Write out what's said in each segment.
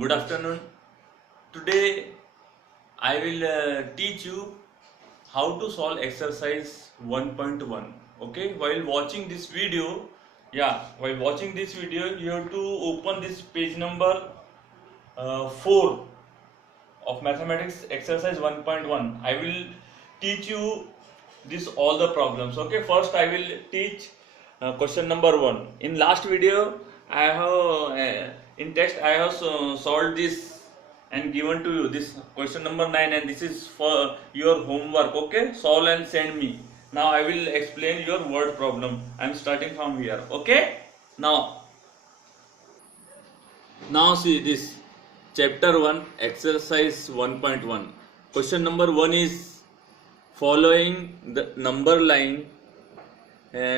Good afternoon. Today I will teach you how to solve exercise 1.1. Okay, while watching this video, you have to open this page number 4 of mathematics exercise 1.1. I will teach you this all the problems. Okay, first I will teach question number 1. In last video I have in text I have solved this and given to you this question number 9, and this is for your homework. Okay, solve and send me. Now I will explain your word problem. I am starting from here. Okay, now see this chapter 1 exercise 1.1. Question number 1 is following the number line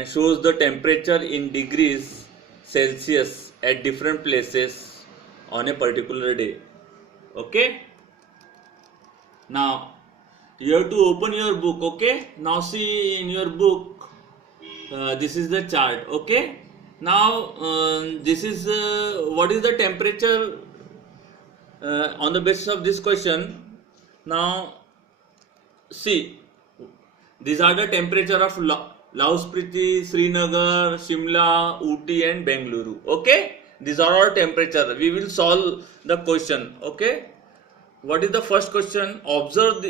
shows the temperature in degrees Celsius at different places on a particular day. Okay, now you have to open your book. Okay, now see in your book, this is the chart. Okay, now this is what is the temperature on the basis of this question. Now see, these are the temperature of Lauspiti, Srinagar, Shimla, Ooty and Bengaluru. Okay, these are all temperature. We will solve the question. Okay, what is the first question? Observe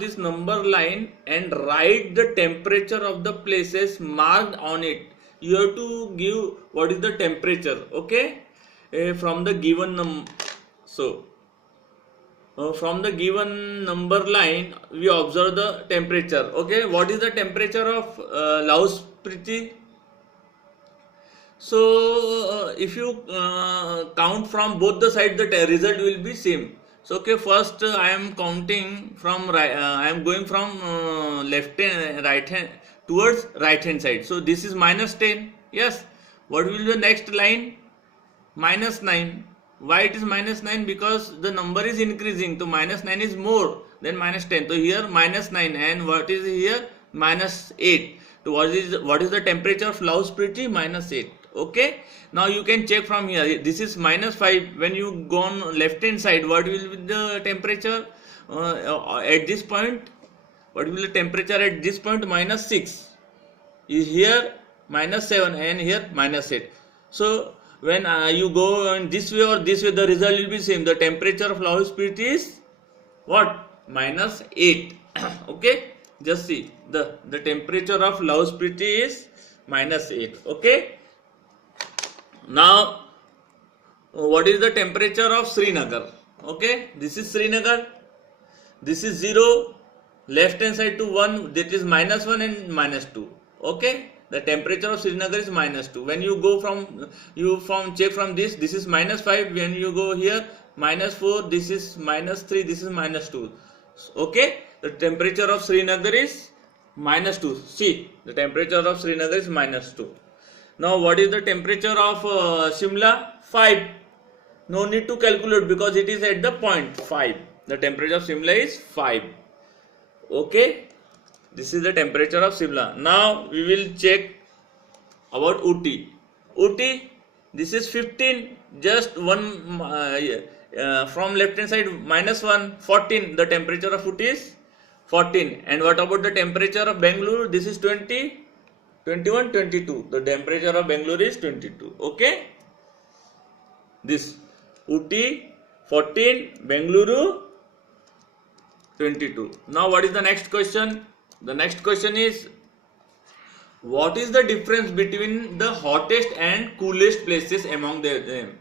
this number line and write the temperature of the places marked on it. You have to give what is the temperature. Okay, from the given from the given number line we observe the temperature. Okay, what is the temperature of Lauspiti? So if you count from both the sides, the result will be same. So okay, first I am counting from right. I am going from left hand, right hand towards right hand side. So this is minus 10. Yes. What will be the next line? Minus 9. Why it is minus 9? Because the number is increasing. So minus 9 is more than minus 10. So here minus 9, and what is here? Minus 8. So what is the temperature of Lauspiti? Minus 8. Okay, now you can check from here. This is minus 5. When you go on left hand side, what will be the temperature at this point? What will be the temperature at this point? Minus 6 is here, minus 7, and here minus 8. So when you go in this way or this way, the result will be same. The temperature of Lauspiti is what? Minus 8. Okay, just see the temperature of Lauspiti is minus 8. Okay, now what is the temperature of Srinagar? Okay, this is Srinagar. This is 0, left hand side to 1, that is minus 1 and minus 2. Okay, the temperature of Srinagar is minus 2. When you go check from this is minus 5. When you go here, minus 4, this is minus 3, this is minus 2. Okay, the temperature of Srinagar is minus 2. See, the temperature of Srinagar is minus 2. Now what is the temperature of Shimla? 5. No need to calculate because it is at the point 5. The temperature of Shimla is 5. Okay, this is the temperature of Shimla. Now we will check about Ooty. Ooty, this is 15. Just one from left hand side minus 1, 14. The temperature of Ooty is 14. And what about the temperature of Bengaluru? This is 20. 21, 22. The temperature of Bengaluru is 22. Okay, this Ooty 14, Bengaluru 22. Now what is the next question? The next question is, what is the difference between the hottest and coolest places among them?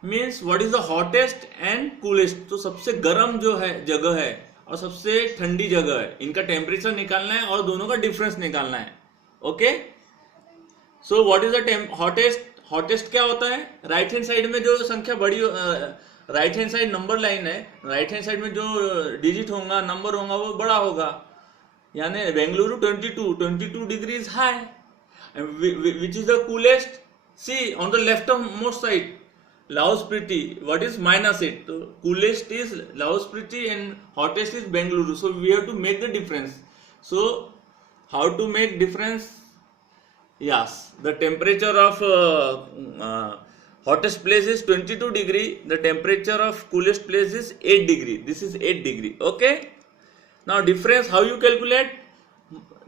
Means what is the hottest and coolest? तो सबसे गर्म जो है जगह है और सबसे ठंडी जगह है, इनका टेम्परेचर निकालना है और दोनों का डिफरेंस निकालना है. Okay, so what is the hottest क्या होता है? राइट हैंड साइड में जो संख्या बड़ी, right hand side number line है, राइट हैंड साइड में जो डिजिट होगा, नंबर होगा, वो बड़ा होगा. यानी Bengaluru 22 degree is high. Which is the coolest? See on the left most side Lauspiti, what is minus 8? So coolest is Lauspiti and hottest is Bengaluru. So we have to make the difference. So how to make difference? Yes, the temperature of hottest place is 22 degree, the temperature of coolest place is 8 degree. This is 8 degree. Okay, now difference, how you calculate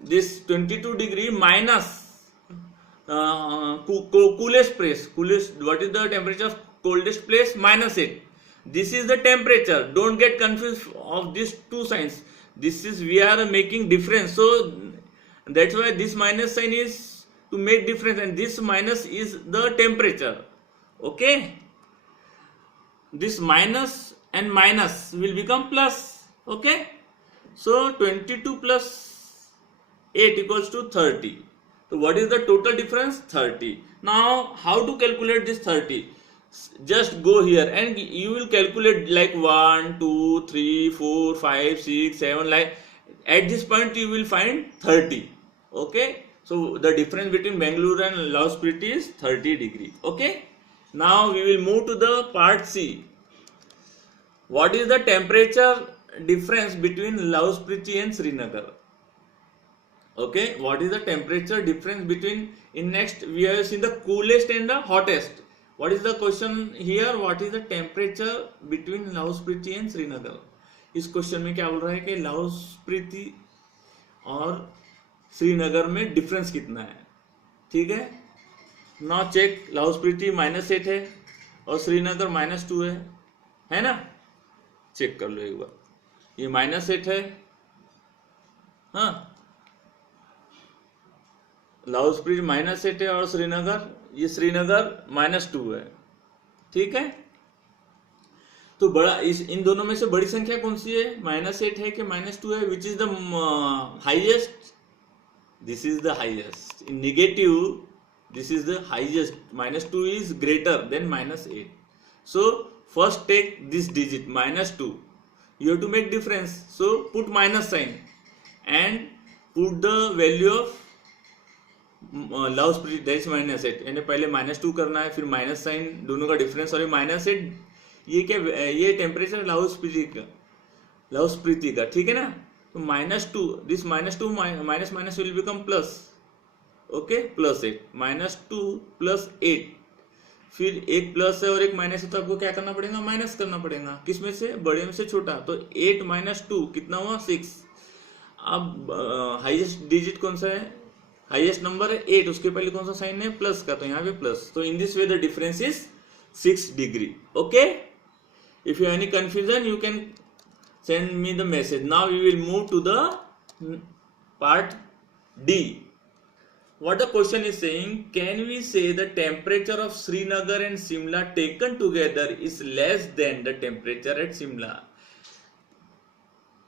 this 22 degree minus coolest place. What is the temperature of coldest place? Minus 8. This is the temperature. Don't get confused of these two signs. This is, we are making difference, so that's why this minus sign is to make difference, and this minus is the temperature. Okay, this minus and minus will become plus. Okay, so 22 plus 8 equals to 30. So what is the total difference? 30. Now how to calculate this 30? Just go here and you will calculate like 1, 2, 3, 4, 5, 6, 7, like at this point you will find 30. Okay, so the difference between Bangalore and Laos Spiti is 30 degree. Okay, now we will move to the part C. What is the temperature difference between Laos Spiti and Srinagar? Okay, what is the temperature difference between, in next we have seen the coolest and the hottest. What is the question here? What is the temperature between Laos Spiti and Srinagar? इस question में क्या बोल रहा है कि Laos Spiti और श्रीनगर में difference कितना है. ठीक है, नाउ चेक, लाओस स्पीति -8 है और श्रीनगर -2 है ना. चेक कर लो एक बार, ये -8 है, हाँ, लाओस स्पीति -8 है और श्रीनगर, ये श्रीनगर -2 है. ठीक है, तो बड़ा इन दोनों में से बड़ी संख्या कौन सी है? -8 है कि -2 है? Which is the highest? This is the highest. In negative this is the highest. -2 is greater than -8. So first take this digit -2. You have to make difference, so put minus sign and put the value of Lahaul Spiti, that is -8. यानी पहले -2 करना है, फिर minus sign, दोनों का difference, और -8 ये क्या, ये टेम्परेचर लाओस स्पीति का. ठीक है ना, तो -2, this -2 minus minus will become plus. Okay, +8, -2 + 8, फिर एक प्लस है और एक माइनस है, तो आपको क्या करना पड़ेगा? माइनस करना पड़ेगा. किस में से? बड़े में से छोटा. तो 8 - 2 कितना हुआ? 6. अब हाईएस्ट डिजिट कौन सा है? हाईएस्ट नंबर है 8, उसके पहले कौन सा साइन है? प्लस का, तो यहाँ पे प्लस. तो in this way the difference is 6 degree. Okay, if you have any confusion you can send me the message. Now we will move to the part D. What the question is saying, can we say the temperature of Srinagar and Shimla taken together is less than the temperature at Shimla?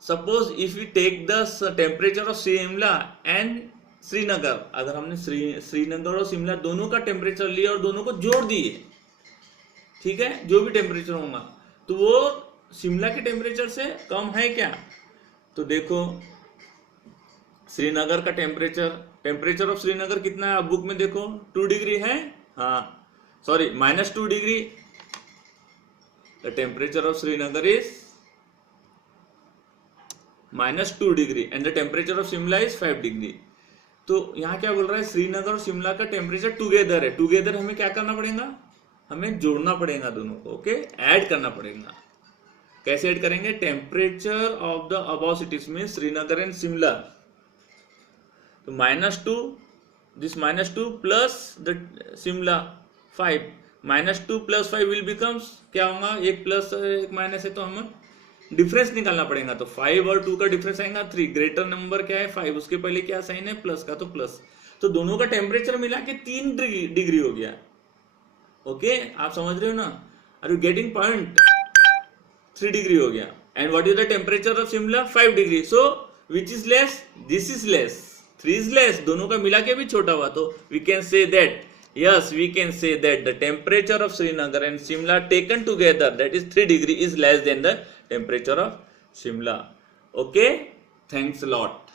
Suppose if we take the temperature of Shimla and Srinagar, अगर हमने श्रीनगर और शिमला दोनों का temperature लिया और दोनों को जोड़ दिए, ठीक है, जो भी टेम्परेचर होगा, तो वो शिमला के टेम्परेचर से कम है क्या? तो देखो, श्रीनगर का टेम्परेचर ऑफ श्रीनगर कितना है? अब बुक में देखो 2 डिग्री है, हाँ sorry -2 degree. The temperature of Srinagar is -2 degree and the temperature of Shimla is 5 degree. तो यहाँ क्या बोल रहा है? श्रीनगर और शिमला का टेम्परेचर टुगेदर है. टुगेदर हमें क्या करना पड़ेगा? हमें जोड़ना पड़ेगा दोनों को. ओके, ऐड करना पड़ेगा. कैसे ऐड करेंगे? Temperature of the above cities में श्रीनगर एंड शिमला. तो -2, this -2 plus the Shimla 5, -2 + 5 will becomes, क्या होगा? एक प्लस एक माइनस है, तो हम डिफरेंस निकालना पड़ेगा. तो 5 और 2 का डिफरेंस आएगा 3. ग्रेटर नंबर क्या है? 5. उसके पहले क्या साइन है? प्लस का, तो प्लस. तो दोनों का टेम्परेचर मिला के 3 डिग्री हो गया. ओके, आप समझ रहे हो ना? Are you getting point? 3 degree हो गया. And what is the temperature of Shimla? 5 degree. So which is less? This is less. 3 is less. दोनों का मिला के भी छोटा हुआ. तो we can say that, yes, we can say that the temperature of Srinagar and Shimla taken together, that is 3 degree, is less than the temperature of Shimla. Okay, thanks a lot.